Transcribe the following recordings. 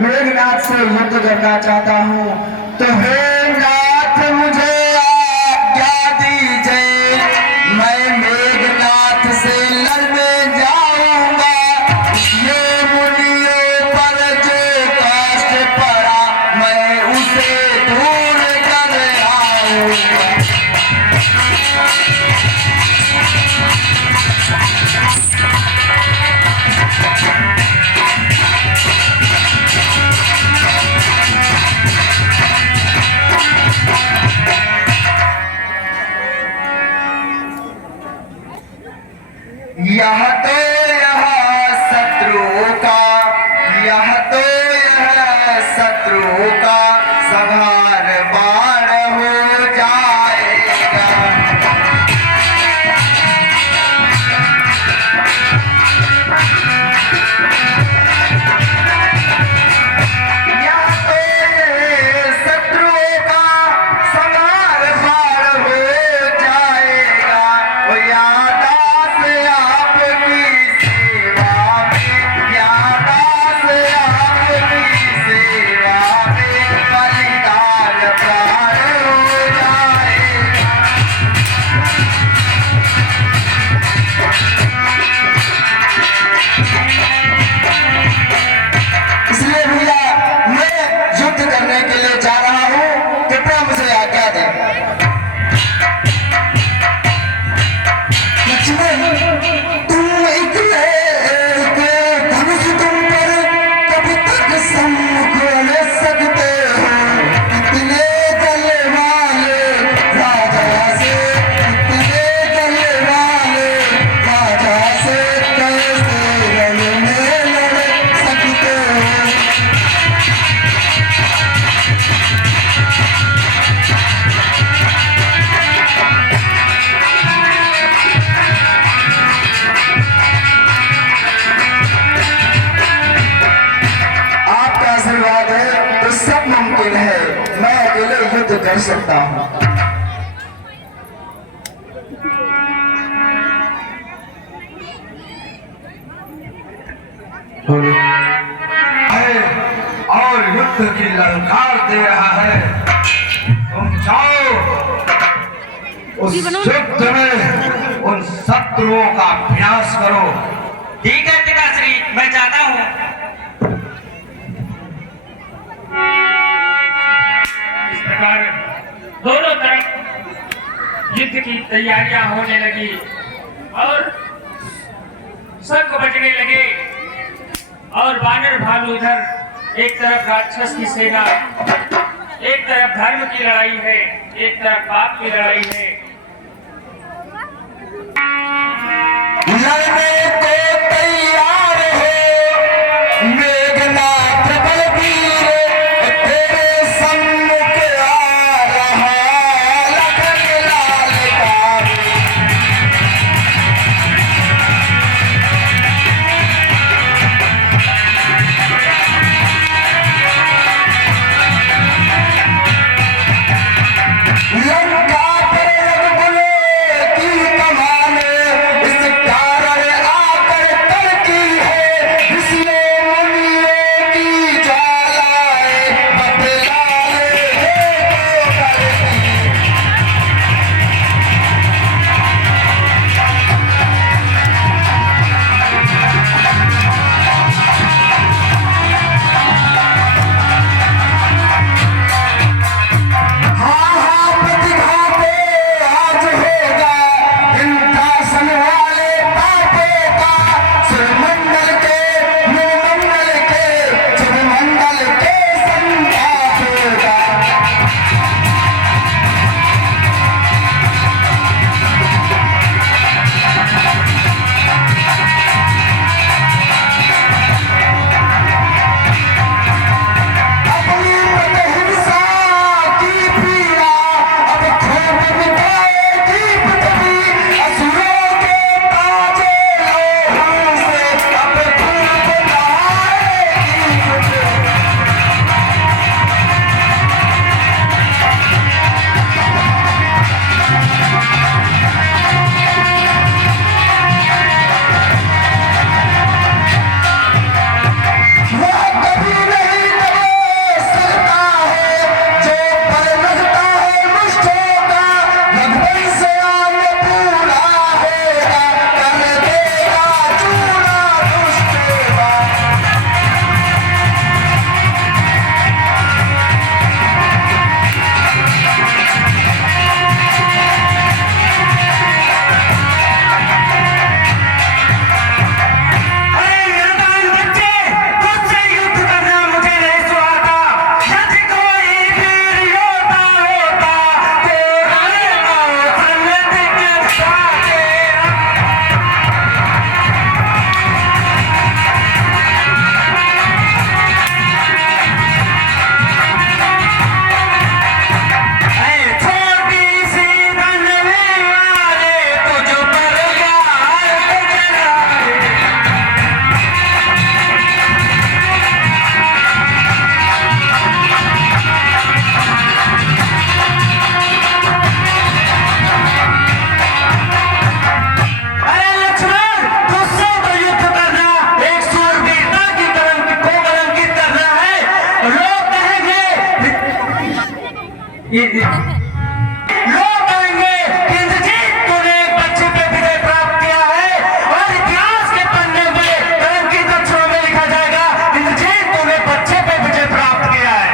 मेघनाथ से युद्ध करना चाहता हूँ, तो हे नाथ मुझे आज्ञा दीजिए। मैं मेघनाथ से लड़ने जाऊंगा। ये मुनियों पर जो कष्ट पड़ा, मैं उसे दूर कर आऊंगा। यह तो यह शत्रुओं का, यह तो यह शत्रुओं का संहार बाण हो जाएगा। यह तो यह शत्रुओं का संहार बाण हो जाएगा। ओ याद कर सकता हूँ। और युद्ध की ललकार दे रहा है। तुम जाओ उस युद्ध में उन शत्रुओं का विनाश करो। ठीक है पिताश्री, मैं जाता हूँ। इस प्रकार दोनों तरफ युद्ध की तैयारियां होने लगी और शंख बजने लगे और वानर भालू इधर, एक तरफ राक्षस की सेना, एक तरफ धर्म की लड़ाई है, एक तरफ पाप की लड़ाई है। लड़ने को तैयार हो मेघनाथ बलवीर, तेरे सम्मुख आ रहा लखन लाल का। लंका पर रघुकुल की कमान, इस कारण लोग कहेंगे कि इंद्रजीत तूने बच्चे पे विजय प्राप्त किया है और इतिहास के पन्ने में कलंकित अक्षरों में लिखा जाएगा इंद्रजीत तूने बच्चे पे विजय प्राप्त किया है।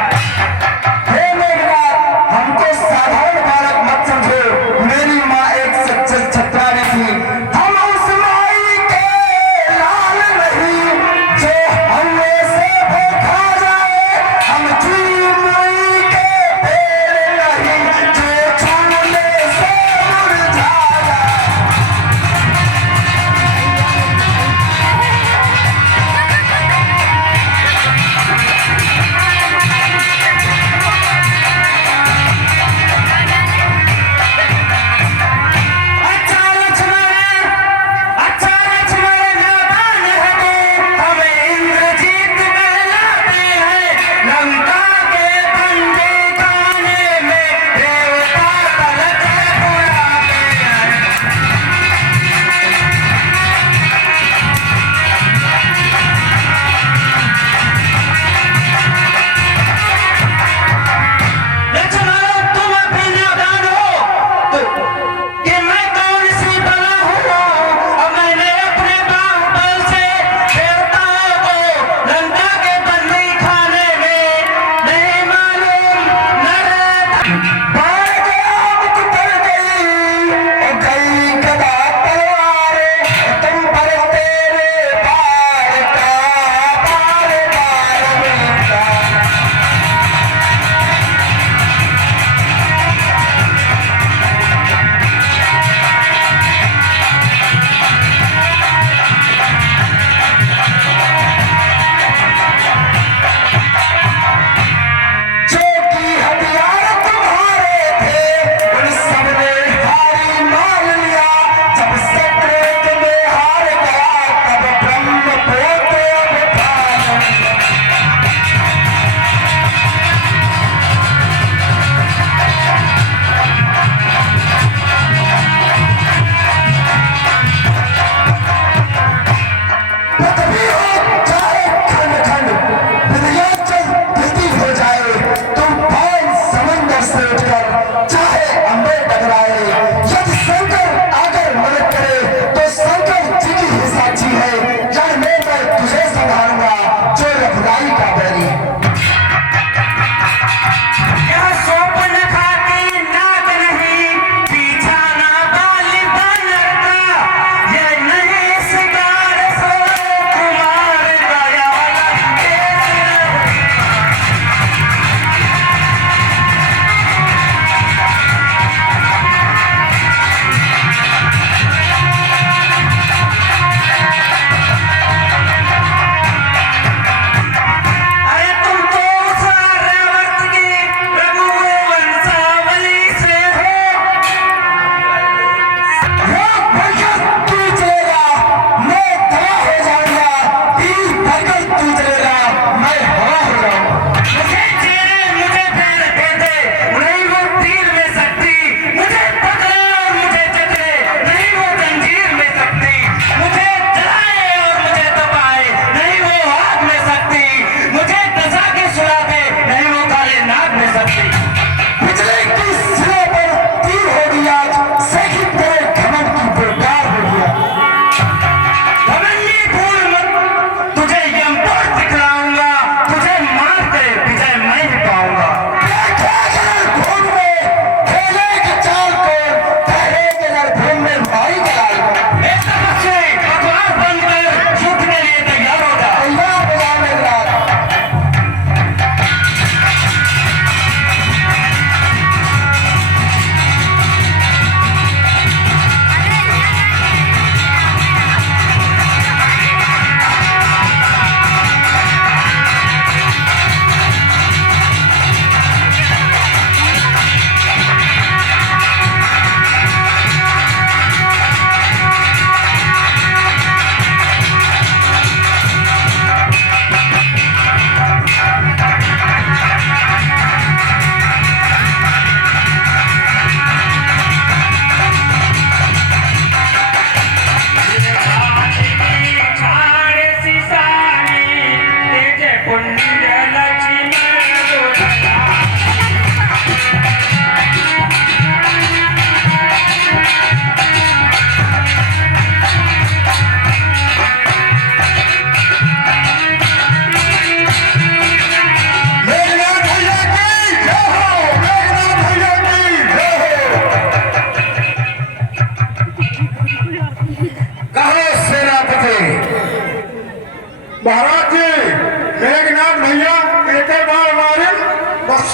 हे मेघनाथ, हमको साधारण बालक मत समझो। मेरी माँ एक सच्ची छत्रानी थी। हम उस माई के लाल नहीं जो हमें से भूखा जाए। हम चुई मुई के पेड़ नहीं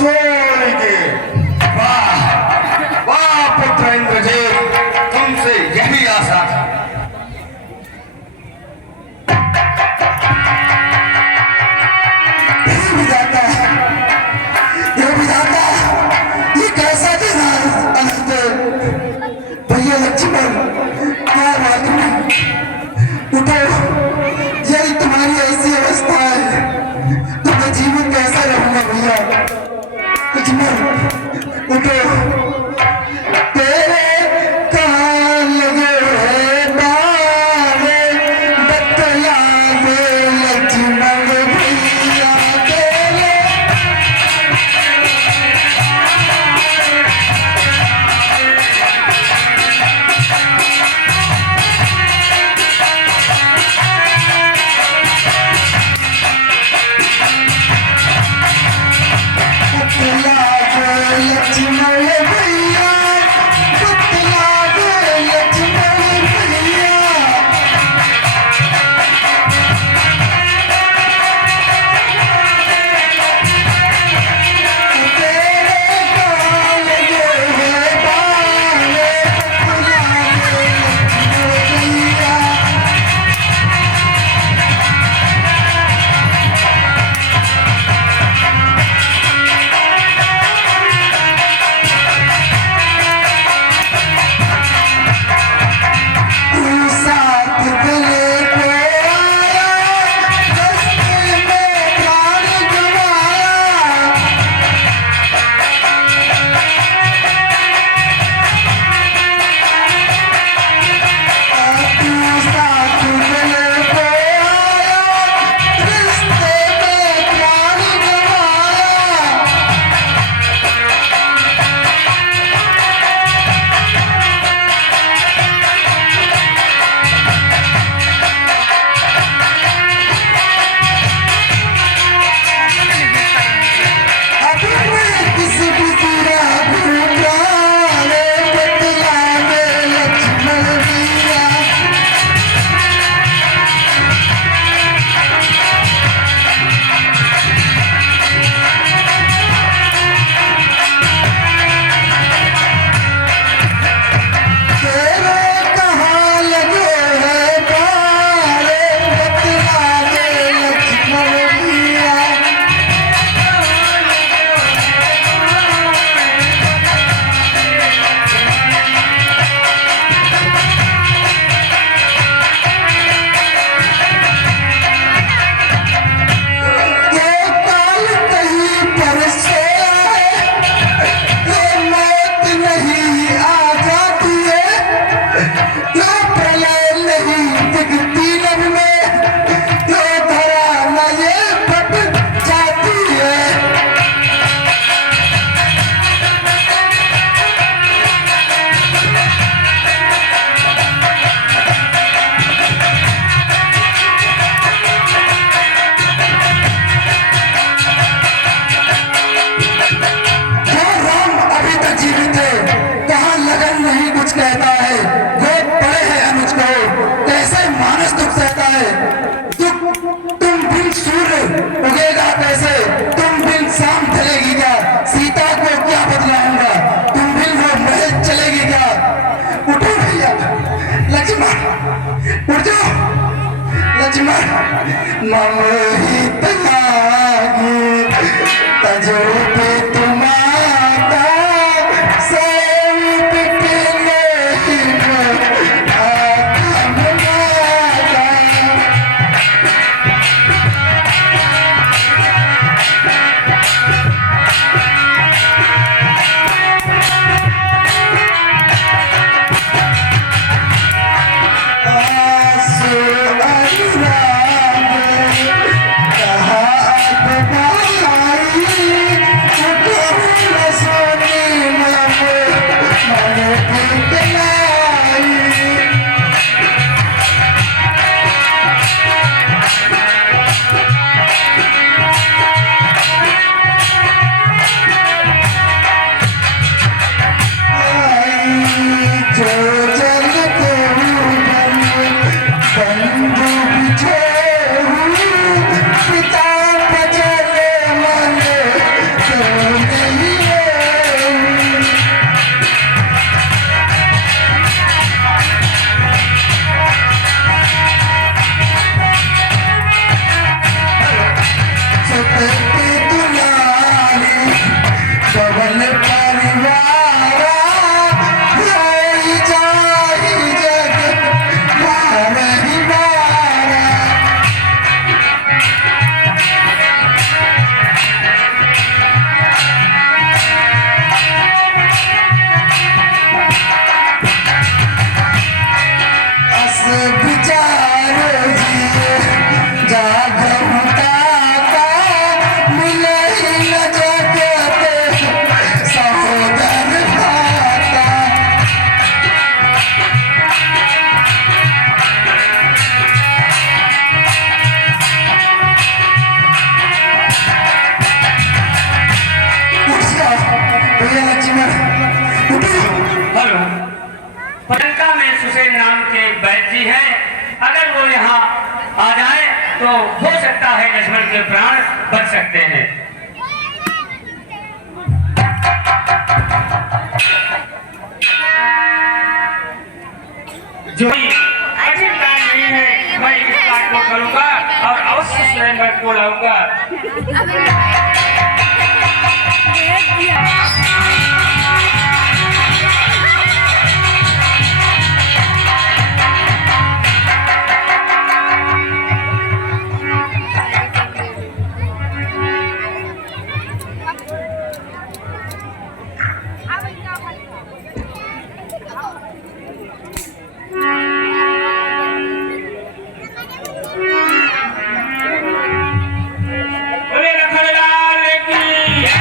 छोड़ेंगे। वाह वाह पुत्र इंद्रजीत, तुमसे यही आशा थी। ये विधाता, ये कैसा दिन है अनंत। भैया लक्ष्मण, क्या बात है? उठो, यदि तुम्हारी ऐसी अवस्था है तो मैं जीवन कैसा रहूंगा भैया? लक्ष्मण, के वैद्य जी हैं, अगर वो यहाँ आ जाए तो हो सकता है लक्ष्मण के प्राण बच सकते हैं। जो कठिन काम नहीं है, मैं इस कार्य को करूंगा और अवश्य स्वयं को लाऊंगा। बोले लखनलाल की जय,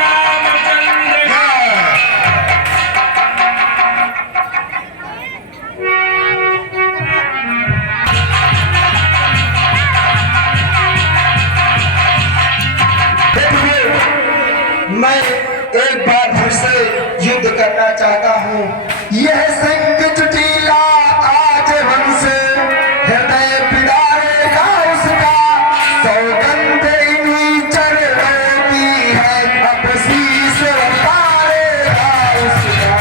रामचंद्र की मैं एक बार फिर से युद्ध करना चाहता हूँ। यह संग जुटीला आज हमसे हृदय पिदारेगा उसका, सौगंध इन्हीं चरणों की है, अब शीश उतारेगा उसका।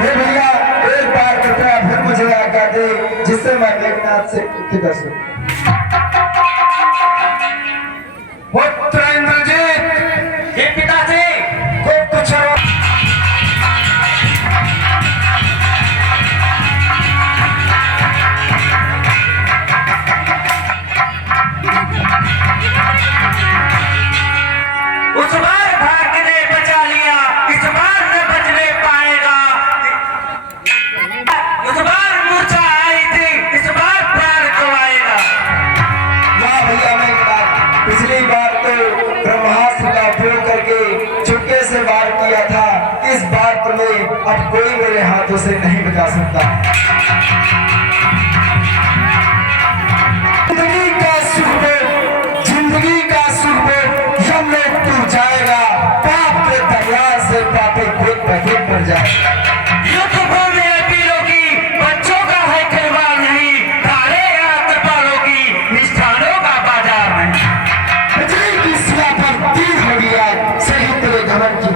हे भैया, एक बार कृपया फिर मुझे आज्ञा दे, जिससे मैं मेघनाथ से युद्ध कर सकूं। पुत्र इंद्रजीत, हे पिताजी, गुप्त चरो उस बार भाग्य ने बचा लिया, इस बार न बचने पाएगा। उस बार मूर्छा आई थी, इस बार प्राण गवाएगा। वाह भैया मेघनाथ, पिछली बार तो ब्रह्मास्त्र का उपयोग करके चुपके से वार किया था, इस बार तुम्हें अब कोई मेरे हाथों से नहीं बचा सकता। जिंदगी का सुख यमलोक तू जाएगा, पाप के तलवार से पापी खुद बखेत पर जाएगा। युद्ध भूमि है पीरों की, बच्चों का है खिलवाड़ नहीं, तारे या कृपालों की, निष्ठानों का बाजार नहीं। बिजली की सिला पर तीर हो गया, सही तेरे घमंड की